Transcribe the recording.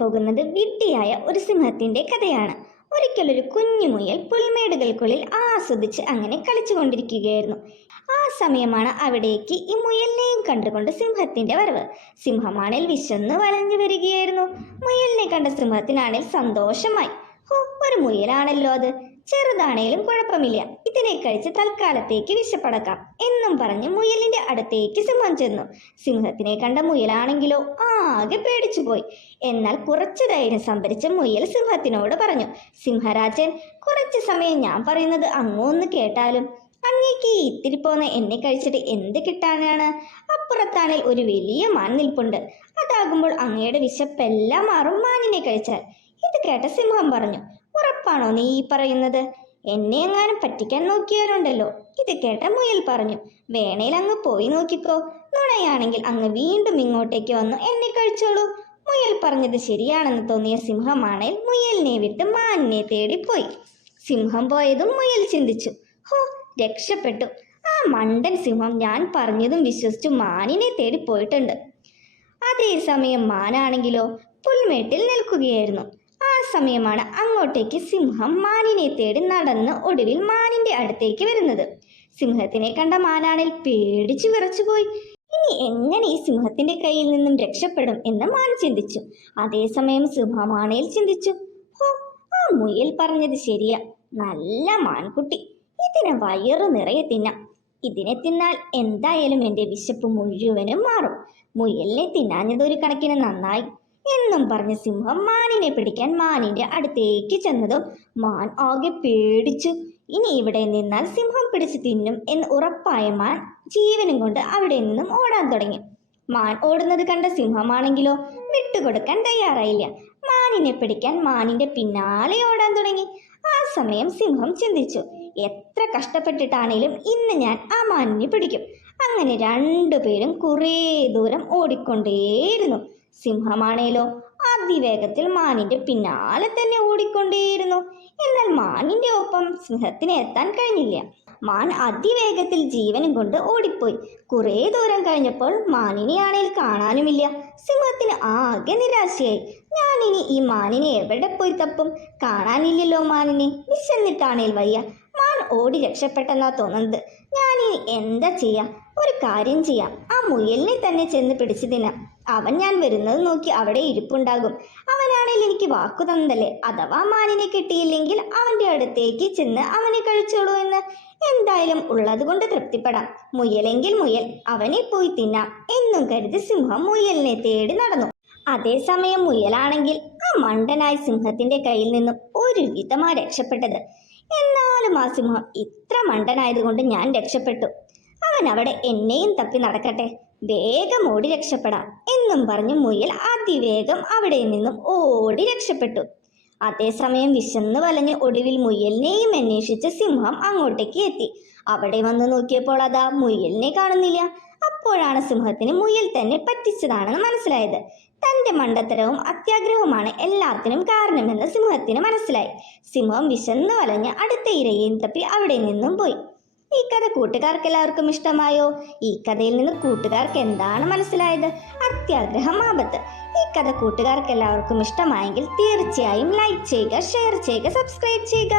പോകുന്നത് വിഡ്ഢിയായ ഒരു സിംഹത്തിന്റെ കഥയാണ്. ഒരിക്കലൊരു കുഞ്ഞു മുയൽ പുൽമേടുകൾക്കുള്ളിൽ ആസ്വദിച്ച് അങ്ങനെ കളിച്ചുകൊണ്ടിരിക്കുകയായിരുന്നു. ആ സമയമാണ് അവിടേക്ക് ഈ മുയലിനെയും കണ്ടുകൊണ്ട് സിംഹത്തിന്റെ വരവ്. സിംഹമാണേൽ വിശന്ന് വലഞ്ഞു വരികയായിരുന്നു. മുയലിനെ കണ്ട സിംഹത്തിനാണേൽ സന്തോഷമായി. ഒരു മുയലാണല്ലോ അത്, ചെറുതാണേലും കുഴപ്പമില്ല, ഇതിനെ കഴിച്ച് തൽക്കാലത്തേക്ക് വിശപ്പടക്കാം എന്നും പറഞ്ഞ് മുയലിന്റെ അടുത്തേക്ക് സിംഹം ചെന്നു. സിംഹത്തിനെ കണ്ട മുയലാണെങ്കിലോ ആകെ പേടിച്ചു പോയി. എന്നാൽ കുറച്ചു ധൈര്യം സംഭരിച്ച മുയൽ സിംഹത്തിനോട് പറഞ്ഞു, സിംഹരാജൻ, കുറച്ചു സമയം ഞാൻ പറയുന്നത് അങ്ങൊന്ന് കേട്ടാലും. അങ്ങേക്ക് ഇത്തിരി പോന്ന എന്നെ കഴിച്ചിട്ട് എന്ത് കിട്ടാനാണ്? അപ്പുറത്താണേൽ ഒരു വലിയ മാൻ നിൽപ്പുണ്ട്. അതാകുമ്പോൾ അങ്ങയുടെ വിശപ്പെല്ലാം മാറും മാനിനെ കഴിച്ചാൽ. ഇത് കേട്ട സിംഹം പറഞ്ഞു, ഉറപ്പാണോ നീ ഈ പറയുന്നത്? എന്നെ എങ്ങാനും പറ്റിക്കാൻ നോക്കിയാലുണ്ടല്ലോ. ഇത് കേട്ട മുയൽ പറഞ്ഞു, വേണേൽ അങ്ങ് പോയി നോക്കിക്കോ. നുണയാണെങ്കിൽ അങ്ങ് വീണ്ടും ഇങ്ങോട്ടേക്ക് വന്നു എന്നെ കഴിച്ചോളൂ. മുയൽ പറഞ്ഞത് ശരിയാണെന്ന് തോന്നിയ സിംഹമാണേൽ മുയലിനെ വിട്ട് മാനിനെ തേടി പോയി. സിംഹം പോയതും മുയൽ ചിന്തിച്ചു, രക്ഷപ്പെട്ടു. ആ മണ്ടൻ സിംഹം ഞാൻ പറഞ്ഞതും വിശ്വസിച്ചു മാനിനെ തേടി പോയിട്ടുണ്ട്. അതേസമയം മാനാണെങ്കിലോ പുൽമേട്ടിൽ നിൽക്കുകയായിരുന്നു. ആ സമയമാണ് അങ്ങോട്ടേക്ക് സിംഹം മാനിനെ തേടി നടന്ന് ഒടുവിൽ മാനിന്റെ അടുത്തേക്ക് വരുന്നത്. സിംഹത്തിനെ കണ്ട മാനാണേൽ പേടിച്ചു വിറച്ചുപോയി. ഇനി എങ്ങനെ ഈ സിംഹത്തിന്റെ കയ്യിൽ നിന്നും രക്ഷപ്പെടും എന്ന് മാൻ ചിന്തിച്ചു. അതേസമയം സിംഹമാണേൽ ചിന്തിച്ചു, ആ മുയൽ പറഞ്ഞത് ശരിയാ, നല്ല മാൻകുട്ടി, ഇതിനെ വയറ് നിറയെ തിന്നാം. ഇതിനെ തിന്നാൽ എന്തായാലും എൻ്റെ വിശപ്പ് മുഴുവനും മാറും. മുയലിനെ തിന്നാഞ്ഞതൊരു കണക്കിന് നന്നായി എന്നും പറഞ്ഞ് സിംഹം മാനിനെ പിടിക്കാൻ മാനിന്റെ അടുത്തേക്ക് ചെന്നതും മാൻ ആകെ പേടിച്ചു. ഇനി ഇവിടെ നിന്നാൽ സിംഹം പിടിച്ചു തിന്നും എന്ന് ഉറപ്പായ മാൻ ജീവനും കൊണ്ട് അവിടെ നിന്നും ഓടാൻ തുടങ്ങി. മാൻ ഓടുന്നത് കണ്ട സിംഹമാണെങ്കിലോ വിട്ടുകൊടുക്കാൻ തയ്യാറായില്ല. മാനിനെ പിടിക്കാൻ മാനിന്റെ പിന്നാലെ ഓടാൻ തുടങ്ങി. ആ സമയം സിംഹം ചിന്തിച്ചു, എത്ര കഷ്ടപ്പെട്ടിട്ടാണേലും ഇന്ന് ഞാൻ ആ മാനിനെ പിടിക്കും. അങ്ങനെ രണ്ടുപേരും കുറേ ദൂരം ഓടിക്കൊണ്ടേയിരുന്നു. സിംഹമാണേലോ അതിവേഗത്തിൽ മാനിന്റെ പിന്നാലെ തന്നെ ഓടിക്കൊണ്ടേയിരുന്നു. എന്നാൽ മാനിന്റെ ഒപ്പം സിംഹത്തിന് എത്താൻ കഴിഞ്ഞില്ല. മാൻ അതിവേഗത്തിൽ ജീവനും കൊണ്ട് ഓടിപ്പോയി. കുറേ ദൂരം കഴിഞ്ഞപ്പോൾ മാനിനെയാണേൽ കാണാനുമില്ല. സിംഹത്തിന് ആകെ നിരാശയായി. ഞാനിനി ഈ മാനിനെ എവിടെ പോയി തപ്പും? കാണാനില്ലല്ലോ മാനിനെ. വിശന്നിട്ടാണേൽ വയ്യ. മാൻ ഓടി രക്ഷപ്പെട്ടെന്നാ തോന്നുന്നത്. ഞാനിനി എന്താ ചെയ്യാം? ഒരു കാര്യം ചെയ്യാം, ആ മുയലിനെ തന്നെ ചെന്ന് പിടിച്ചു തിന്നാം. അവൻ ഞാൻ വരുന്നത് നോക്കി അവിടെ ഇരിപ്പുണ്ടാകും. അവനാണെങ്കിൽ എനിക്ക് വാക്കു തന്നതല്ലേ, അഥവാ മാനിനെ കിട്ടിയില്ലെങ്കിൽ അവന്റെ അടുത്തേക്ക് ചെന്ന് അവനെ കഴിച്ചോളൂ എന്ന്. എന്തായാലും ഉള്ളത് കൊണ്ട് തൃപ്തിപ്പെടാം. മുയലെങ്കിൽ മുയൽ, അവനെ പോയി തിന്നാം എന്നും കരുതി സിംഹം മുയലിനെ തേടി നടന്നു. അതേസമയം മുയലാണെങ്കിൽ ആ മണ്ടനായ സിംഹത്തിന്റെ കയ്യിൽ നിന്നും ഒരു വിധമാ രക്ഷപ്പെട്ടത്. എന്നാലും ആ സിംഹം ഇത്ര മണ്ടനായതുകൊണ്ട് ഞാൻ രക്ഷപ്പെട്ടു. അവൻ അവിടെ എന്നെയും തപ്പി നടക്കട്ടെ, വേഗം ഓടി രക്ഷപ്പെടാം എന്നും പറഞ്ഞ് മുയൽ അതിവേഗം അവിടെ നിന്നും ഓടി രക്ഷപ്പെട്ടു. അതേസമയം വിശന്ന് വലഞ്ഞ് ഒടുവിൽ മുയലിനെയും അന്വേഷിച്ച് സിംഹം അങ്ങോട്ടേക്ക് എത്തി. അവിടെ വന്ന് നോക്കിയപ്പോൾ അതാ മുയലിനെ കാണുന്നില്ല. അപ്പോഴാണ് സിംഹത്തിന് മുയൽ തന്നെ പറ്റിച്ചതാണെന്ന് മനസ്സിലായത്. തന്റെ മണ്ടത്തരവും അത്യാഗ്രഹവുമാണ് എല്ലാത്തിനും കാരണമെന്ന് സിംഹത്തിന് മനസ്സിലായി. സിംഹം വിശന്ന് വലഞ്ഞ് അടുത്ത ഇരയെയും തപ്പി അവിടെ നിന്നും പോയി. ഈ കഥ കൂട്ടുകാർക്ക് എല്ലാവർക്കും ഇഷ്ടമായോ? ഈ കഥയിൽ നിന്ന് കൂട്ടുകാർക്ക് എന്താണ് മനസ്സിലായത്? അത്യാഗ്രഹം ആപത്ത്. ഈ കഥ കൂട്ടുകാർക്ക് എല്ലാവർക്കും ഇഷ്ടമായെങ്കിൽ തീർച്ചയായും ലൈക്ക് ചെയ്യുക, ഷെയർ ചെയ്യുക, സബ്സ്ക്രൈബ് ചെയ്യുക.